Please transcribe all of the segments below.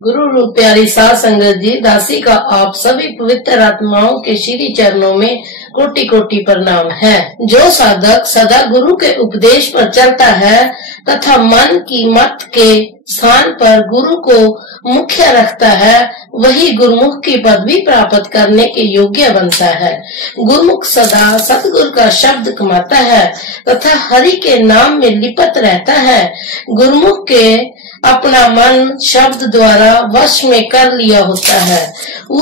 गुरु रूप प्यारी साध संगत जी, दासी का आप सभी पवित्र आत्माओं के श्री चरणों में कोटि कोटि प्रणाम है। जो साधक सदा गुरु के उपदेश पर चलता है तथा मन की मत के स्थान पर गुरु को मुख्य रखता है, वही गुरुमुख की पदवी प्राप्त करने के योग्य बनता है। गुरुमुख सदा सतगुरु का शब्द कमाता है तथा हरि के नाम में लिपट रहता है। गुरुमुख के अपना मन शब्द द्वारा वश में कर लिया होता है।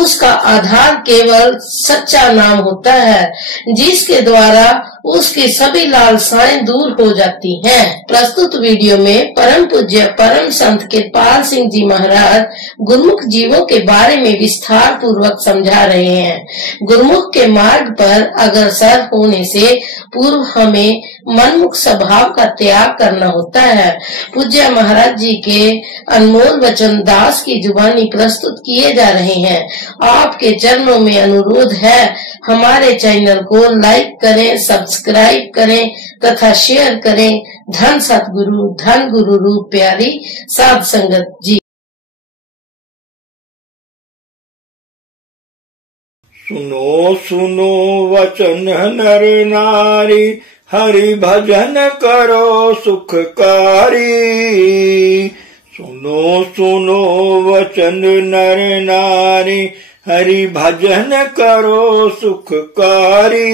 उसका आधार केवल सच्चा नाम होता है, जिसके द्वारा उसकी सभी लालसाएं दूर हो जाती हैं। प्रस्तुत वीडियो में परम पूज्य परम संत कृपाल सिंह जी महाराज गुरुमुख जीवों के बारे में विस्तार पूर्वक समझा रहे हैं। गुरुमुख के मार्ग पर अग्रसर होने से पूर्व हमें मनमुख स्वभाव का त्याग करना होता है। पूज्य महाराज जी के अनमोल वचन दास की जुबानी प्रस्तुत किए जा रहे हैं। आपके चरणों में अनुरोध है, हमारे चैनल को लाइक करें, सब्सक्राइब करें तथा शेयर करें। धन सतगुरु, धन गुरु रूप प्यारी साध संगत जी। सुनो सुनो वचन नर नारी, हरि भजन करो सुखकारी। सुनो सुनो वचन नर नारी, हरि भजन करो सुखकारी।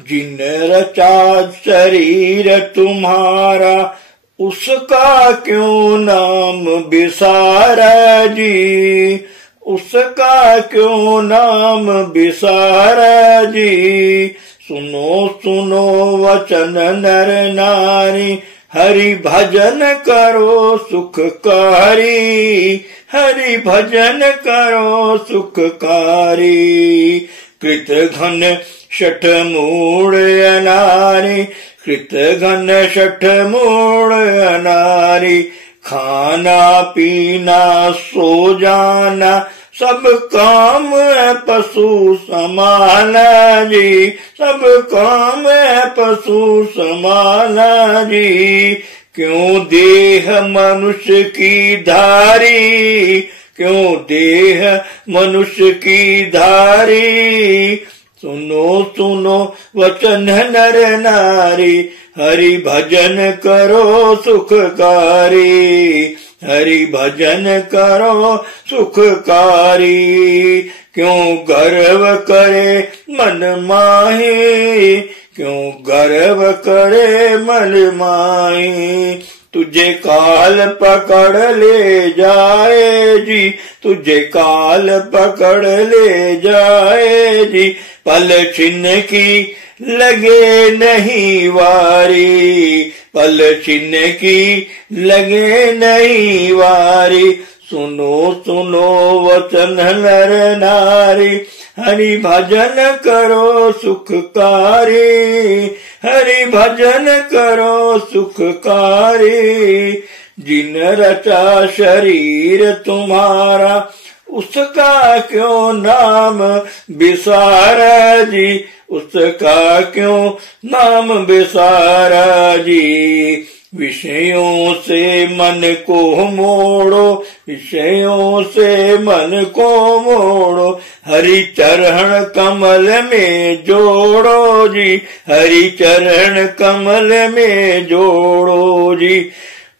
जिन रचा शरीर तुम्हारा, उसका क्यों नाम बिसारा जी, उसका क्यों नाम बिसारा जी। सुनो सुनो वचन नर नारी, हरि भजन करो सुखकारी, हरि भजन करो सुखकारी। कृत घन शठ मूढ़ अनारी, कृत घन शठ मूढ़ अनारी। खाना पीना सो जाना, सब काम है पशु समाना जी, सब काम है पशु समाना जी। क्यों देह मनुष्य की धारी, क्यों देह मनुष्य की धारी। सुनो सुनो वचन नर नारी, हरि भजन करो सुखकारी, हरि भजन करो सुखकारी। क्यों गर्व करे मन माही, क्यों गर्व करे मन माही। तुझे काल पकड़ ले जाए जी, तुझे काल पकड़ ले जाए जी। पल छिन्न की लगे नहीं वारी, पल छिन्न की लगे नहीं वारी। सुनो सुनो वचन नर नारी, हरि भजन करो सुखकारी, हरि भजन करो सुखकारी। जिन रचा शरीर तुम्हारा, उसका क्यों नाम बिसारा जी, उसका क्यों नाम बिसारा जी। विषयों से मन को मोड़ो, विषयों से मन को मोड़ो। हरि चरण कमल में जोड़ो जी, हरि चरण कमल में जोड़ो जी।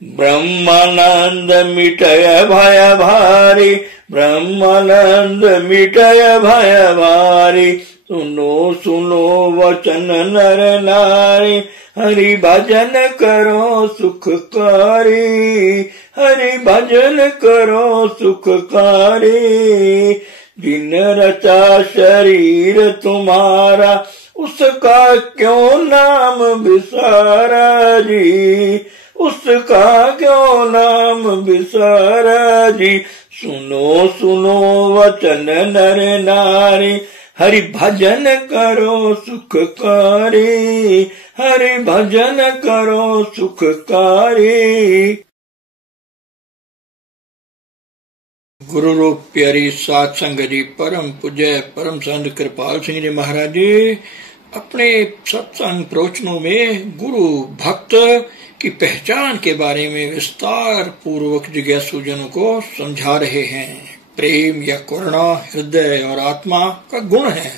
ब्रह्मानंद मिटय भय भारी, ब्रह्मानंद मिटय भय भारी। सुनो सुनो वचन नर नारी, हरि भजन करो सुखकारी, हरि भजन करो सुखकारी। जिन रचा शरीर तुम्हारा, उसका क्यों नाम बिसारा जी, उसका क्यों नाम बिसारा जी। सुनो सुनो वचन नर नारी, हरि भजन करो सुखकारी, हरि भजन करो सुखकारी। गुरु रूप प्यारी साध संगत जी, परम पूज्य परम संत कृपाल सिंह जी महाराज जी अपने सत्संग प्रवचनों में गुरु भक्त की पहचान के बारे में विस्तार पूर्वक जिज्ञासुजनों को समझा रहे हैं। प्रेम या करुणा हृदय और आत्मा का गुण है।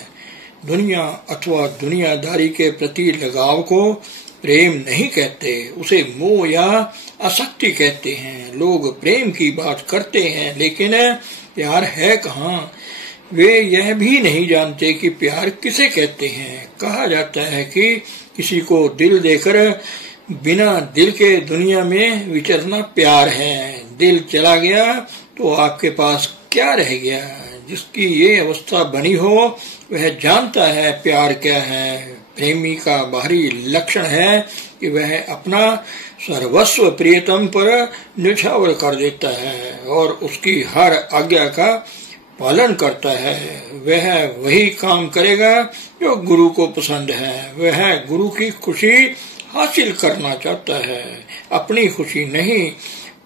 दुनिया अथवा दुनियादारी के प्रति लगाव को प्रेम नहीं कहते, उसे मोह या आसक्ति कहते हैं। लोग प्रेम की बात करते हैं, लेकिन प्यार है कहाँ? वे यह भी नहीं जानते कि प्यार किसे कहते हैं। कहा जाता है कि किसी को दिल देकर बिना दिल के दुनिया में विचरना प्यार है। दिल चला गया तो आपके पास क्या रह गया? जिसकी ये अवस्था बनी हो वह जानता है प्यार क्या है। प्रेमी का बाहरी लक्षण है कि वह अपना सर्वस्व प्रियतम पर न्यौछावर कर देता है और उसकी हर आज्ञा का पालन करता है। वह वही काम करेगा जो गुरु को पसंद है। वह गुरु की खुशी हासिल करना चाहता है, अपनी खुशी नहीं।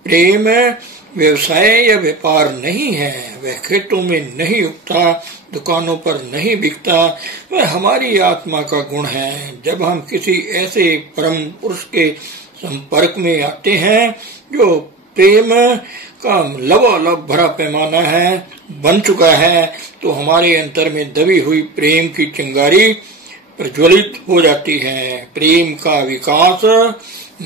प्रेम व्यवसाय या व्यापार नहीं है। वह खेतों में नहीं उगता, दुकानों पर नहीं बिकता। वह हमारी आत्मा का गुण है। जब हम किसी ऐसे परम पुरुष के संपर्क में आते हैं जो प्रेम का लबालब भरा पैमाना है बन चुका है, तो हमारे अंतर में दबी हुई प्रेम की चिंगारी प्रज्वलित हो जाती है। प्रेम का विकास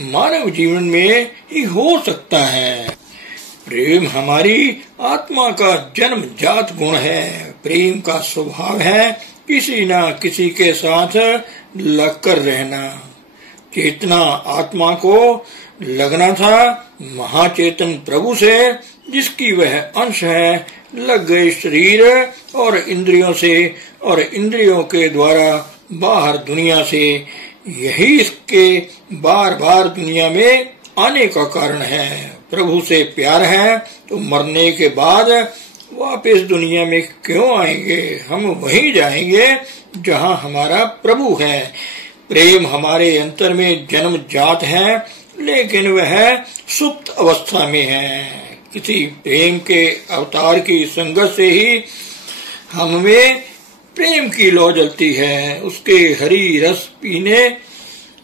मानव जीवन में ही हो सकता है। प्रेम हमारी आत्मा का जन्मजात गुण है। प्रेम का स्वभाव है किसी न किसी के साथ लगकर रहना। चेतना आत्मा को लगना था महाचेतन प्रभु से, जिसकी वह अंश है। लग गए शरीर और इंद्रियों से और इंद्रियों के द्वारा बाहर दुनिया से। यही इसके बार बार दुनिया में आने का कारण है। प्रभु से प्यार है तो मरने के बाद वापस दुनिया में क्यों आएंगे? हम वहीं जाएंगे जहां हमारा प्रभु है। प्रेम हमारे अंतर में जन्म जात है, लेकिन वह सुप्त अवस्था में है। किसी प्रेम के अवतार की संगत से ही हमें प्रेम की लौ जलती है। उसके हरी रस पीने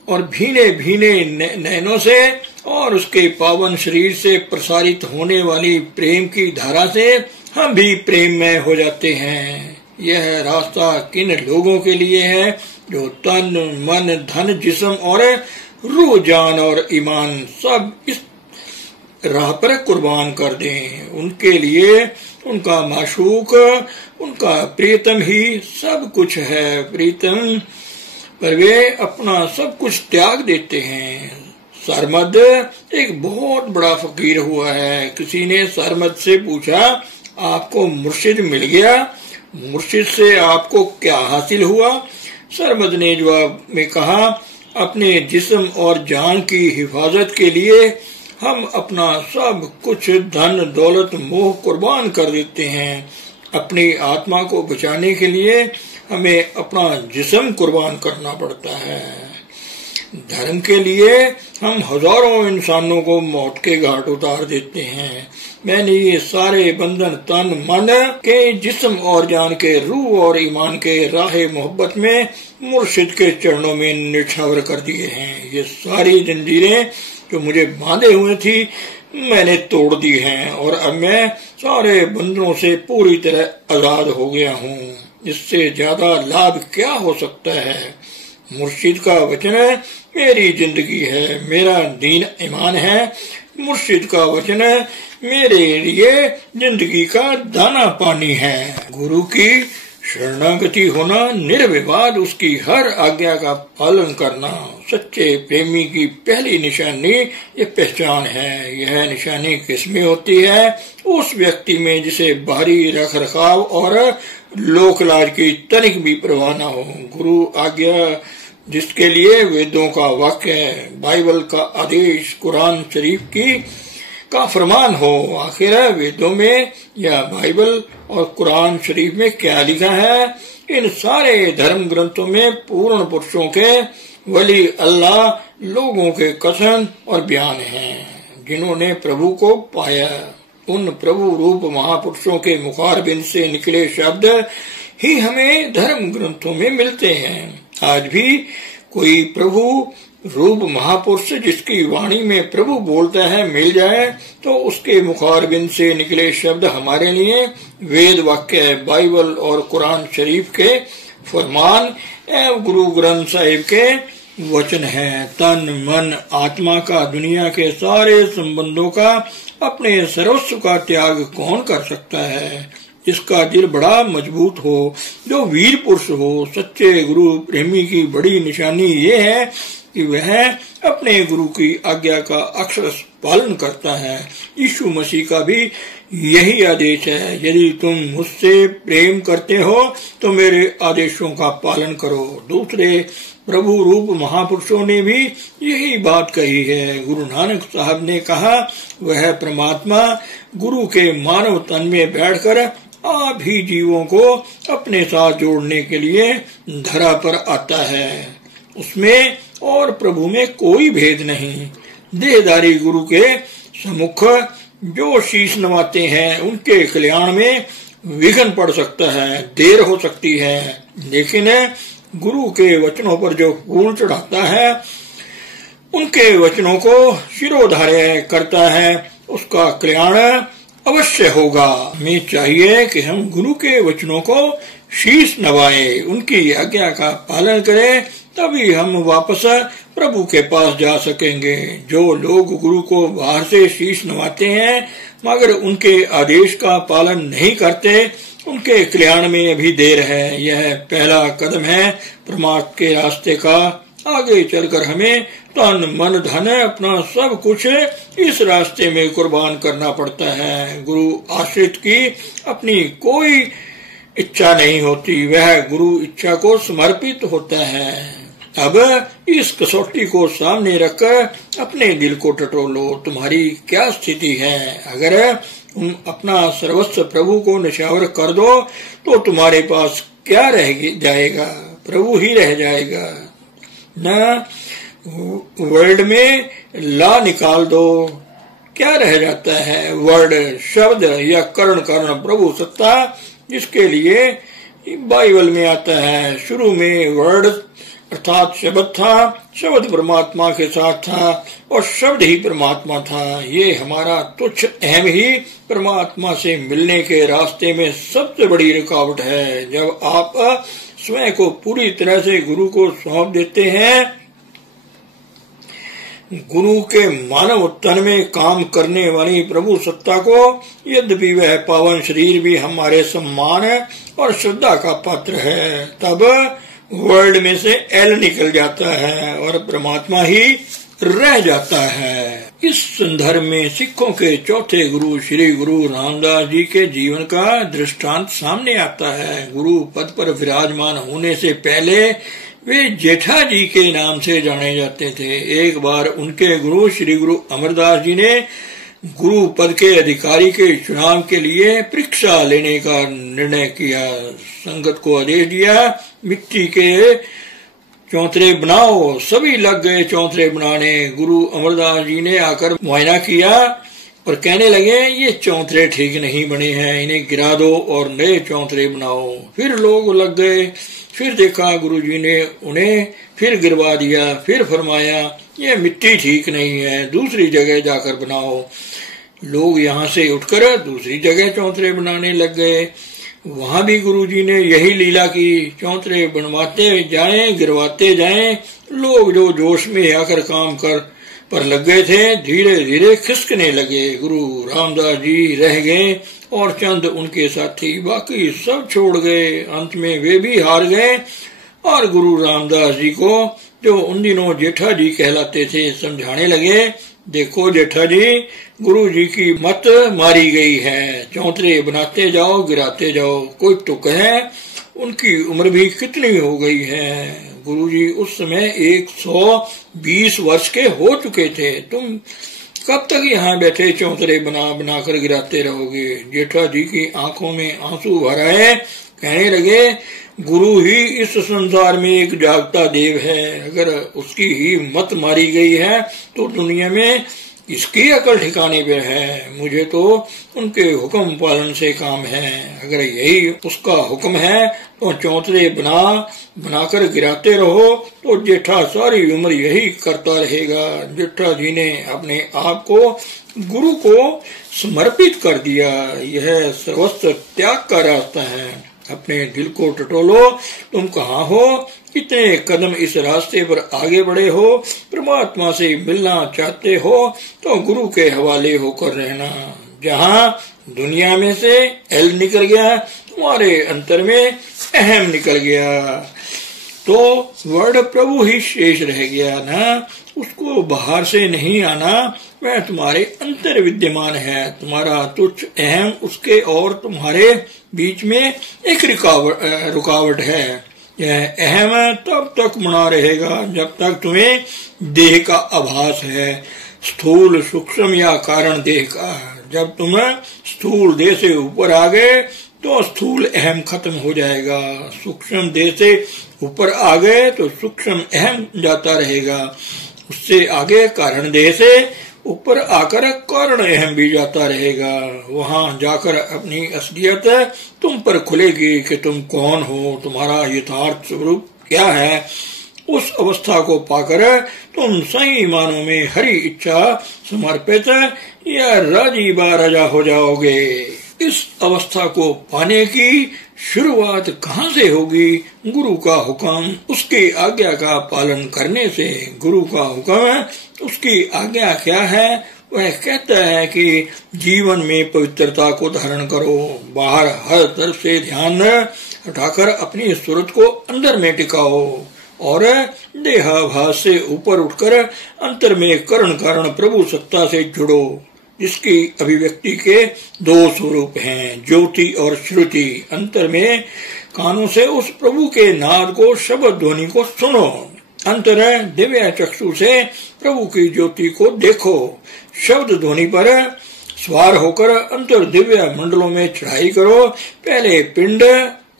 और भीने भीने नैनों से और उसके पावन शरीर से प्रसारित होने वाली प्रेम की धारा से हम भी प्रेम में हो जाते हैं। यह रास्ता किन लोगों के लिए है जो तन मन धन जिस्म और रूह जान और ईमान सब इस राह पर कुर्बान कर दें। उनके लिए उनका माशूक, उनका प्रियतम ही सब कुछ है। प्रियतम पर वे अपना सब कुछ त्याग देते हैं। सरमद एक बहुत बड़ा फकीर हुआ है। किसी ने सरमद से पूछा, आपको मुर्शिद मिल गया? मुर्शिद से आपको क्या हासिल हुआ? सरमद ने जवाब में कहा, अपने जिस्म और जान की हिफाजत के लिए हम अपना सब कुछ धन दौलत मोह कुर्बान कर देते हैं। अपनी आत्मा को बचाने के लिए हमें अपना जिस्म कुर्बान करना पड़ता है। धर्म के लिए हम हजारों इंसानों को मौत के घाट उतार देते हैं। मैंने ये सारे बंधन तन मन के जिस्म और जान के रूह और ईमान के राहे मोहब्बत में मुर्शिद के चरणों में निछावर कर दिए हैं। ये सारी जंजीरें जो मुझे बांधे हुए थी मैंने तोड़ दी हैं और अब मैं सारे बंधनों से पूरी तरह आजाद हो गया हूँ। इससे ज्यादा लाभ क्या हो सकता है? मुर्शिद का वचन मेरी जिंदगी है, मेरा दीन ईमान है। मुर्शिद का वचन मेरे लिए जिंदगी का दाना पानी है। गुरु की शरणागति होना, निर्विवाद उसकी हर आज्ञा का पालन करना सच्चे प्रेमी की पहली निशानी ये पहचान है। यह निशानी किसमें होती है? उस व्यक्ति में जिसे बाहरी रख रखाव और लोकलाज की तनिक भी परवाह न हो। गुरु आज्ञा जिसके लिए वेदों का वाक्य है, बाइबल का आदेश, कुरान शरीफ का फरमान हो। आखिर वेदों में या बाइबल और कुरान शरीफ में क्या लिखा है? इन सारे धर्म ग्रंथों में पूर्ण पुरुषों के वली अल्लाह लोगों के कथन और बयान हैं, जिन्होंने प्रभु को पाया। उन प्रभु रूप महापुरुषों के मुखारबिंद से निकले शब्द ही हमें धर्म ग्रंथों में मिलते हैं। आज भी कोई प्रभु रूप महापुरुष जिसकी वाणी में प्रभु बोलता है मिल जाए तो उसके मुखारबिंद से निकले शब्द हमारे लिए वेद वाक्य, बाइबल और कुरान शरीफ के फरमान एवं गुरु ग्रंथ साहिब के वचन है। तन मन आत्मा का, दुनिया के सारे संबंधों का, अपने सर्वस्व का त्याग कौन कर सकता है? जिसका दिल बड़ा मजबूत हो, जो वीर पुरुष हो, सच्चे गुरु प्रेमी की बड़ी निशानी ये है कि वह अपने गुरु की आज्ञा का अक्षर पालन करता है। यीशु मसीह का भी यही आदेश है, यदि तुम मुझसे प्रेम करते हो तो मेरे आदेशों का पालन करो। दूसरे प्रभु रूप महापुरुषों ने भी यही बात कही है। गुरु नानक साहब ने कहा, वह परमात्मा गुरु के मानव तन में बैठकर आप ही जीवों को अपने साथ जोड़ने के लिए धरा पर आता है। उसमें और प्रभु में कोई भेद नहीं। देहधारी गुरु के सम्मुख जो शीश नवाते हैं उनके कल्याण में विघ्न पड़ सकता है, देर हो सकती है, लेकिन गुरु के वचनों पर जो फूल चढ़ाता है, उनके वचनों को शिरोधार्य करता है, उसका कल्याण अवश्य होगा। हमें चाहिए कि हम गुरु के वचनों को शीश नवाए, उनकी आज्ञा का पालन करें, तभी हम वापस प्रभु के पास जा सकेंगे। जो लोग गुरु को बाहर से शीश नवाते हैं मगर उनके आदेश का पालन नहीं करते, उनके कल्याण में अभी देर है। यह पहला कदम है परमार्थ के रास्ते का। आगे चलकर हमें तन मन धन अपना सब कुछ इस रास्ते में कुर्बान करना पड़ता है। गुरु आश्रित की अपनी कोई इच्छा नहीं होती, वह गुरु इच्छा को समर्पित होता है। अब इस कसौटी को सामने रखकर अपने दिल को टटोलो, तुम्हारी क्या स्थिति है? अगर तुम अपना सर्वस्व प्रभु को निछावर कर दो तो तुम्हारे पास क्या रह जाएगा? प्रभु ही रह जाएगा। न वर्ड में ला निकाल दो, क्या रह जाता है? वर्ड, शब्द या कर्ण प्रभु सत्ता, जिसके लिए बाइबल में आता है, शुरू में वर्ड अर्थात शब्द था, शब्द परमात्मा के साथ था और शब्द ही परमात्मा था। ये हमारा तुच्छ अहम ही परमात्मा से मिलने के रास्ते में सबसे बड़ी रुकावट है। जब आप स्वयं को पूरी तरह से गुरु को सौंप देते हैं, गुरु के मानव तन में काम करने वाली प्रभु सत्ता को, यद्यपि वह पावन शरीर भी हमारे सम्मान और श्रद्धा का पात्र है, तब वर्ल्ड में से एल निकल जाता है और परमात्मा ही रह जाता है। इस संदर्भ में सिखों के चौथे गुरु श्री गुरु रामदास जी के जीवन का दृष्टांत सामने आता है। गुरु पद पर विराजमान होने से पहले वे जेठा जी के नाम से जाने जाते थे। एक बार उनके गुरु श्री गुरु अमरदास जी ने गुरु पद के अधिकारी के चुनाव के लिए परीक्षा लेने का निर्णय किया। संगत को आदेश दिया, मिट्टी के चौंतरे बनाओ। सभी लग गए चौंतरे बनाने। गुरु अमरदास जी ने आकर मुआयना किया और कहने लगे, ये चौंतरे ठीक नहीं बने हैं, इन्हें गिरा दो और नए चौंतरे बनाओ। फिर लोग लग गए, फिर देखा गुरुजी ने उन्हें फिर गिरवा दिया, फिर फरमाया, ये मिट्टी ठीक नहीं है, दूसरी जगह जाकर बनाओ। लोग यहाँ से उठकर दूसरी जगह चौंतरे बनाने लग गए। वहां भी गुरुजी ने यही लीला की, चौंतरे बनवाते जाएं, गिरवाते जाएं। लोग जो जोश में आकर काम पर लग गए थे, धीरे धीरे खिसकने लगे। गुरु रामदास जी रह गए और चंद उनके साथी, बाकी सब छोड़ गए। अंत में वे भी हार गए और गुरु रामदास जी को, जो उन दिनों जेठा जी कहलाते थे, समझाने लगे, देखो जेठा जी, गुरु जी की मत मारी गई है, चौंतरे बनाते जाओ, गिराते जाओ, कोई तुक है? उनकी उम्र भी कितनी हो गई है। गुरु जी उस समय 120 वर्ष के हो चुके थे। तुम कब तक यहाँ बैठे चौंतरे बना कर गिराते रहोगे? जेठा जी की आंखों में आंसू भर आए। कहने लगे, गुरु ही इस संसार में एक जागता देव है। अगर उसकी ही मत मारी गई है तो दुनिया में इसकी अकल ठिकाने पे है। मुझे तो उनके हुक्म पालन से काम है। अगर यही उसका हुक्म है तो चौंतरे बनाकर गिराते रहो तो जेठा सारी उम्र यही करता रहेगा। जेठा जी ने अपने आप को गुरु को समर्पित कर दिया। यह सर्वस्व त्याग का रास्ता है। अपने दिल को टटोलो, तुम कहाँ हो, कितने कदम इस रास्ते पर आगे बढ़े हो। परमात्मा से मिलना चाहते हो तो गुरु के हवाले होकर रहना। जहाँ दुनिया में से एल निकल गया, तुम्हारे अंतर में अहम निकल गया, तो वर्ड प्रभु ही शेष रह गया ना। उसको बाहर से नहीं आना, वह तुम्हारे अंतर विद्यमान है। तुम्हारा तुच्छ अहम उसके और तुम्हारे बीच में एक रुकावट है। यह अहम तब तक बना रहेगा जब तक तुम्हें देह का आभास है, स्थूल सूक्ष्म या कारण देह का। जब तुम स्थूल देह से ऊपर आ गए तो स्थूल अहम खत्म हो जाएगा। सूक्ष्म देह से ऊपर आ गए तो सूक्ष्म अहम जाता रहेगा। उससे आगे कारण देह से ऊपर आकर कारण अहम भी जाता रहेगा। वहां जाकर अपनी असलियत तुम पर खुलेगी कि तुम कौन हो, तुम्हारा यथार्थ स्वरूप क्या है। उस अवस्था को पाकर तुम सही मानों में हरि इच्छा समर्पित या राजी बाराजा हो जाओगे। इस अवस्था को पाने की शुरुआत कहाँ से होगी? गुरु का हुक्म, उसकी आज्ञा का पालन करने से। गुरु का हुक्म, उसकी आज्ञा क्या है? वह कहता है कि जीवन में पवित्रता को धारण करो। बाहर हर तरफ से ध्यान हटाकर अपनी सूरत को अंदर में टिकाओ और देहाभास से ऊपर उठकर अंतर में करण कारण प्रभु सत्ता से जुड़ो, जिसकी अभिव्यक्ति के दो स्वरूप हैं, ज्योति और श्रुति। अंतर में कानों से उस प्रभु के नाद को, शब्द ध्वनि को सुनो। अंतर दिव्य चक्षु से प्रभु की ज्योति को देखो। शब्द ध्वनि पर सवार होकर अंतर दिव्य मंडलों में चढ़ाई करो। पहले पिंड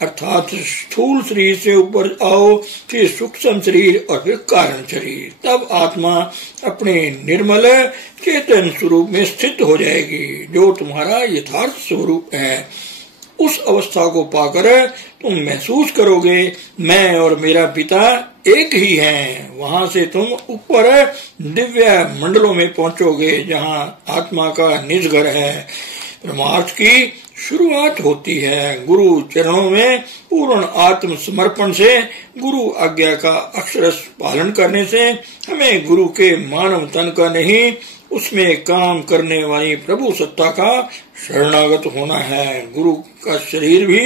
अर्थात स्थूल शरीर से ऊपर आओ, फिर सूक्ष्म शरीर और फिर कारण शरीर। तब आत्मा अपने निर्मल चेतन स्वरूप में स्थित हो जाएगी, जो तुम्हारा यथार्थ स्वरूप है। उस अवस्था को पाकर तुम महसूस करोगे मैं और मेरा पिता एक ही हैं। वहां से तुम ऊपर दिव्य मंडलों में पहुंचोगे, जहां आत्मा का निज घर है। परमार्थ की शुरुआत होती है गुरु चरणों में पूर्ण आत्म समर्पण से। गुरु आज्ञा का अक्षरश पालन करने से हमें गुरु के मानव तन का नहीं, उसमें काम करने वाली प्रभु सत्ता का शरणागत होना है। गुरु का शरीर भी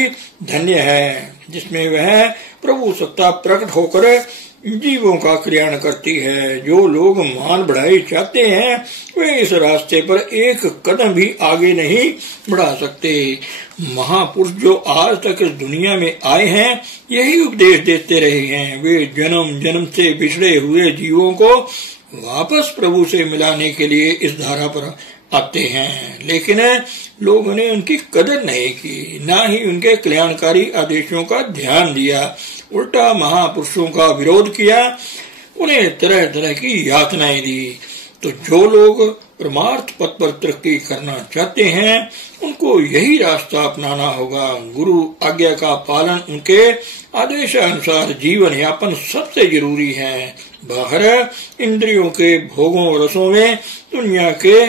धन्य है, जिसमें वह प्रभु सत्ता प्रकट होकर जीवों का कल्याण करती है। जो लोग मान बढ़ाई चाहते हैं वे इस रास्ते पर एक कदम भी आगे नहीं बढ़ा सकते। महापुरुष जो आज तक इस दुनिया में आए हैं यही उपदेश देते रहे हैं। वे जन्म जन्म से बिछड़े हुए जीवों को वापस प्रभु से मिलाने के लिए इस धारा पर आते हैं, लेकिन लोगों ने उनकी कदर नहीं की, ना ही उनके कल्याणकारी आदेशों का ध्यान दिया। उल्टा महापुरुषों का विरोध किया, उन्हें तरह तरह की यातनाएं दी। तो जो लोग परमार्थ पथ पर तरक्की करना चाहते हैं उनको यही रास्ता अपनाना होगा। गुरु आज्ञा का पालन, उनके आदेशानुसार जीवन यापन सबसे जरूरी है। बाहर इंद्रियों के भोगों रसों में, दुनिया के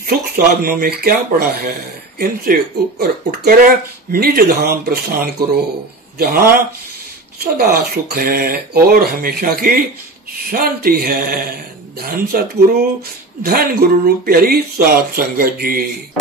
सुख साधनों में क्या पड़ा है? इनसे ऊपर उठकर निज धाम प्रस्थान करो, जहाँ सदा सुख है और हमेशा की शांति है। धन सतगुरु, धन गुरु रूप प्यारी सात संगत जी।